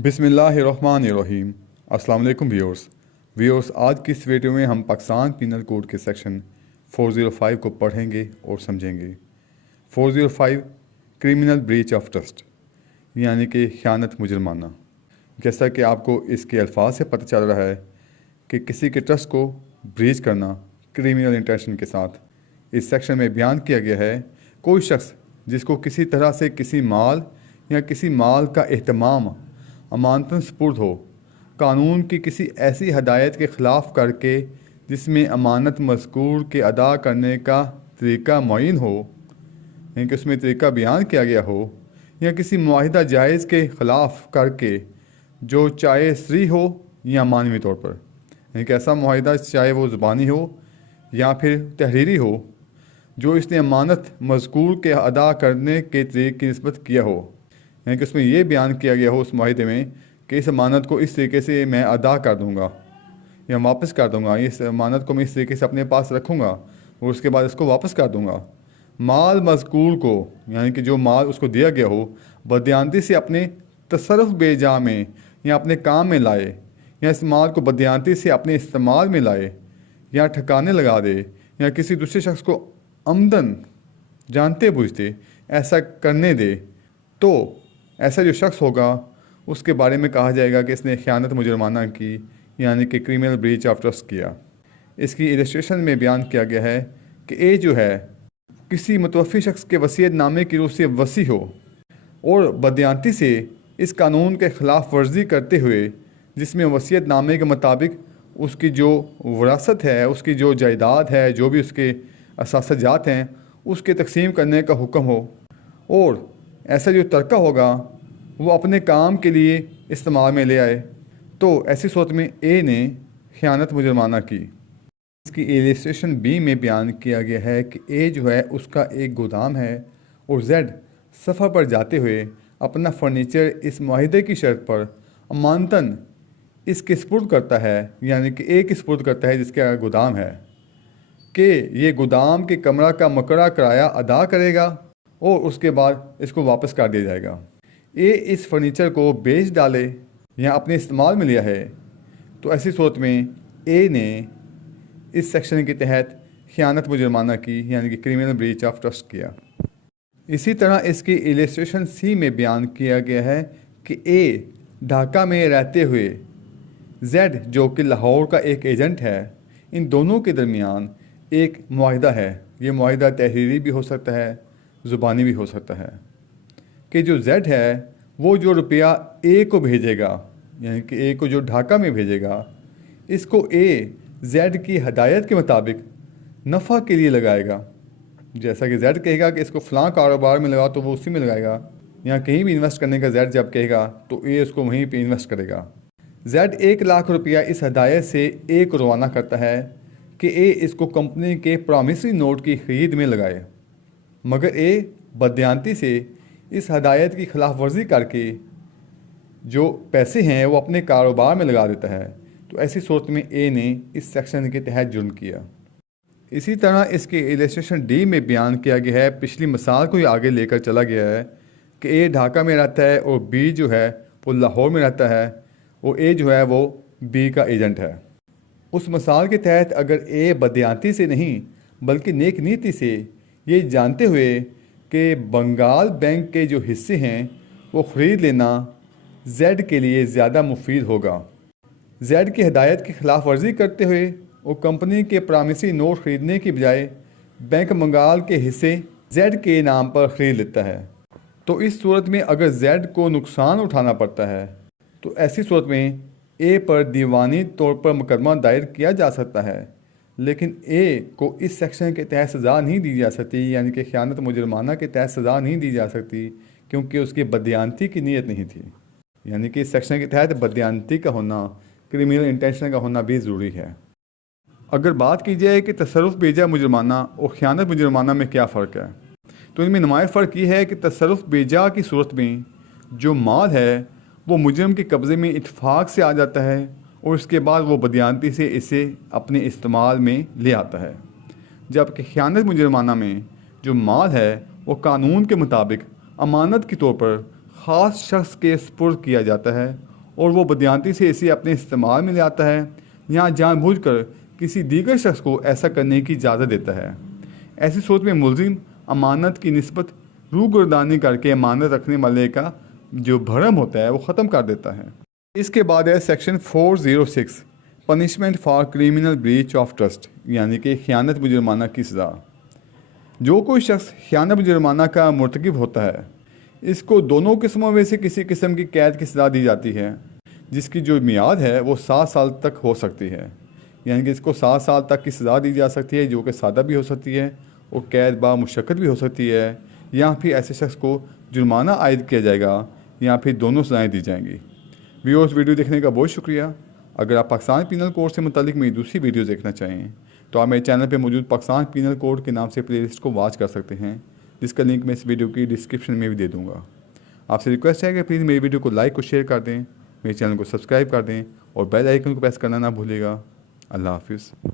बिस्मिल्लाहिर्रहमानिर्रहीम। अस्सलाम वालेकुम व्यूअर्स, आज की इस वीडियो में हम पाकिस्तान पिनल कोड के सेक्शन 405 को पढ़ेंगे और समझेंगे। 405 क्रिमिनल ब्रीच ऑफ ट्रस्ट यानी कि ख़यानत मुजरमाना। जैसा कि आपको इसके अल्फाज से पता चल रहा है कि किसी के ट्रस्ट को ब्रीच करना क्रिमिनल इंटेंशन के साथ इस सेक्शन में बयान किया गया है। कोई शख्स जिसको किसी तरह से किसी माल या किसी माल का एहतमाम अमानतन सपुर्द हो, कानून की किसी ऐसी हदायत के ख़िलाफ़ करके जिसमें अमानत मज़कूर के अदा करने का तरीक़ा मुअय्यन हो, यानी कि उसमें तरीक़ा बयान किया गया हो, या किसी मुआहिदा जायज़ के ख़िलाफ़ करके जो चाहे सरी हो या मानवी तौर पर, यानी कि ऐसा मुआहिदा चाहे वो ज़ुबानी हो या फिर तहरीरी हो, जो इसने अमानत मज़कूर के अदा करने के तरीक़े की निस्बत किया हो, यानी कि उसमें यह बयान किया गया हो उस माहिदे में कि इस अमानत को इस तरीके से मैं अदा कर दूँगा या वापस कर दूँगा, इस अमानत को मैं इस तरीके से अपने पास रखूँगा और उसके बाद इसको वापस कर दूँगा। माल मज़कूर को, यानी कि जो माल उसको दिया गया हो, बदयांती से अपने तसर्रुफ़ बेजा में या अपने काम में लाए, या इस माल को बदयांती से अपने इस्तेमाल में लाए या ठिकाने लगा दे, या किसी दूसरे शख्स को आमदन जानते बूझते ऐसा करने दे, तो ऐसा जो शख्स होगा उसके बारे में कहा जाएगा कि इसने ख़यानत मुजरमाना की, यानी कि क्रिमिनल ब्रीच ऑफ ट्रस्ट किया। इसकी इलस्ट्रेशन में बयान किया गया है कि ए जो है किसी मुतवफ़ी शख्स के वसीयत नामे की रूह से वसी हो और बदयांती से इस कानून के ख़िलाफ़ वर्जी करते हुए, जिसमें वसीयत नामे के मुताबिक उसकी जो विरासत है, उसकी जो जायदाद है, जो भी उसके असासजात हैं, उसके तकसीम करने का हुक्म हो, और ऐसा जो तरका होगा वो अपने काम के लिए इस्तेमाल में ले आए, तो ऐसी सूरत में ए ने ख़यानत मुजरमाना की। इसकी इलस्ट्रेशन बी में बयान किया गया है कि ए जो है उसका एक गोदाम है और जेड सफ़र पर जाते हुए अपना फर्नीचर इस मुआहिदे की शर्त पर अमानतन इसके सपुर्द करता है, यानी कि ए की सपुर्द करता है जिसका गोदाम है, कि ये गोदाम के कमरा का मकरा किराया अदा करेगा और उसके बाद इसको वापस कर दिया जाएगा। ए इस फर्नीचर को बेच डाले या अपने इस्तेमाल में लिया है, तो ऐसी सूरत में ए ने इस सेक्शन के तहत ख़यानत मुजरमाना की, यानी कि क्रिमिनल ब्रीच ऑफ ट्रस्ट किया। इसी तरह इसकी इलस्ट्रेशन सी में बयान किया गया है कि ए ढाका में रहते हुए जेड जो कि लाहौर का एक एजेंट है, इन दोनों के दरमियान एक मुआहिदा है। ये मुआहिदा तहरीरी भी हो सकता है, ज़ुबानी भी हो सकता है, कि जो जेड है वो जो रुपया ए को भेजेगा, यानी कि ए को जो ढाका में भेजेगा, इसको ए जेड की हदायत के मुताबिक नफ़ा के लिए लगाएगा। जैसा कि जेड कहेगा कि इसको फ़लाँ कारोबार में लगाओ तो वो उसी में लगाएगा, या कहीं भी इन्वेस्ट करने का जेड जब कहेगा तो ए उसको वहीं पे इन्वेस्ट करेगा। जेड 1 लाख रुपया इस हदायत से ए को रवाना करता है कि ए इसको कंपनी के प्रॉमिसरी नोट की ख़रीद में लगाए, मगर ए बदयांती से इस हदायत की खिलाफ वर्जी करके जो पैसे हैं वो अपने कारोबार में लगा देता है, तो ऐसी सूरत में ए ने इस सेक्शन के तहत जुर्म किया। इसी तरह इसके इलस्ट्रेशन डी में बयान किया गया है, पिछली मिसाल को ही आगे लेकर चला गया है कि ए ढाका में रहता है और बी जो है वो लाहौर में रहता है, और ए जो है वो बी का एजेंट है। उस मिसाल के तहत अगर ए बदयांती से नहीं बल्कि नेक नीति से, ये जानते हुए कि बंगाल बैंक के जो हिस्से हैं वो ख़रीद लेना जेड के लिए ज़्यादा मुफीद होगा, जेड की हदायत की ख़िलाफ़ वर्जी करते हुए वो कंपनी के प्रामिसरी नोट ख़रीदने की बजाय बैंक बंगाल के हिस्से जेड के नाम पर ख़रीद लेता है, तो इस सूरत में अगर जेड को नुकसान उठाना पड़ता है, तो ऐसी सूरत में ए पर दीवानी तौर पर मुकदमा दायर किया जा सकता है, लेकिन ए को इस सेक्शन के तहत सज़ा नहीं दी जा सकती, यानी कि ख़यानत मुजरमाना के तहत सज़ा नहीं दी जा सकती, क्योंकि उसकी बदयांती की नीयत नहीं थी। यानी कि इस सेक्शन के तहत बदयांती का होना, क्रिमिनल इंटेंशन का होना भी ज़रूरी है। अगर बात की जाए कि तसर्रुफ़ बेजा मुजरमाना और ख़यानत मुजरमाना में क्या फ़र्क है, तो इनमें नुमाया फ़र्क ये है कि तसर्रुफ़ बेजा की सूरत में जो माल है वो मुजरम के कब्ज़े में इत्फाक से आ जाता है और उसके बाद वो बदयांती से इसे अपने इस्तेमाल में ले आता है, जबकि ख़यानत मुजरमाना में जो माल है वो कानून के मुताबिक अमानत के तौर पर ख़ास शख्स के सुपुर्द किया जाता है और वो बदयांती से इसे अपने इस्तेमाल में ले आता है या जानबूझकर किसी दीगर शख्स को ऐसा करने की इजाज़त देता है। ऐसी सूरत में मुलजिम अमानत की निस्बत रूगर्दानी करके अमानत रखने वाले का जो भरम होता है वो ख़त्म कर देता है। इसके बाद है section 406 punishment for criminal breach of trust, यानी कि ख़यानत व जुर्माना की सज़ा। जो कोई शख्स ख़यानत व जुर्माना का मुर्तकिब होता है, इसको दोनों किस्मों में से किसी किस्म की कैद की सज़ा दी जाती है, जिसकी जो मियाद है वो 7 साल तक हो सकती है। यानी कि इसको 7 साल तक की सज़ा दी जा सकती है, जो कि सादा भी हो सकती है और कैद बा मुशक्क़त भी हो सकती है, या फिर ऐसे शख्स को जुर्माना आयद किया जाएगा या फिर दोनों सज़ाएँ दी जाएंगी। व्यूअर्स, वीडियो देखने का बहुत शुक्रिया। अगर आप पाकिस्तान पीनल कोड से मुतालिक मेरी दूसरी वीडियो देखना चाहें तो आप मेरे चैनल पर मौजूद पाकिस्तान पीनल कोड के नाम से प्लेलिस्ट को वॉच कर सकते हैं, जिसका लिंक मैं इस वीडियो की डिस्क्रिप्शन में भी दे दूँगा। आपसे रिक्वेस्ट है कि प्लीज़ मेरी वीडियो को लाइक और शेयर कर दें, मेरे चैनल को सब्सक्राइब कर दें और बेल आइकन को प्रेस करना ना भूलिएगा। अल्लाह हाफिज़।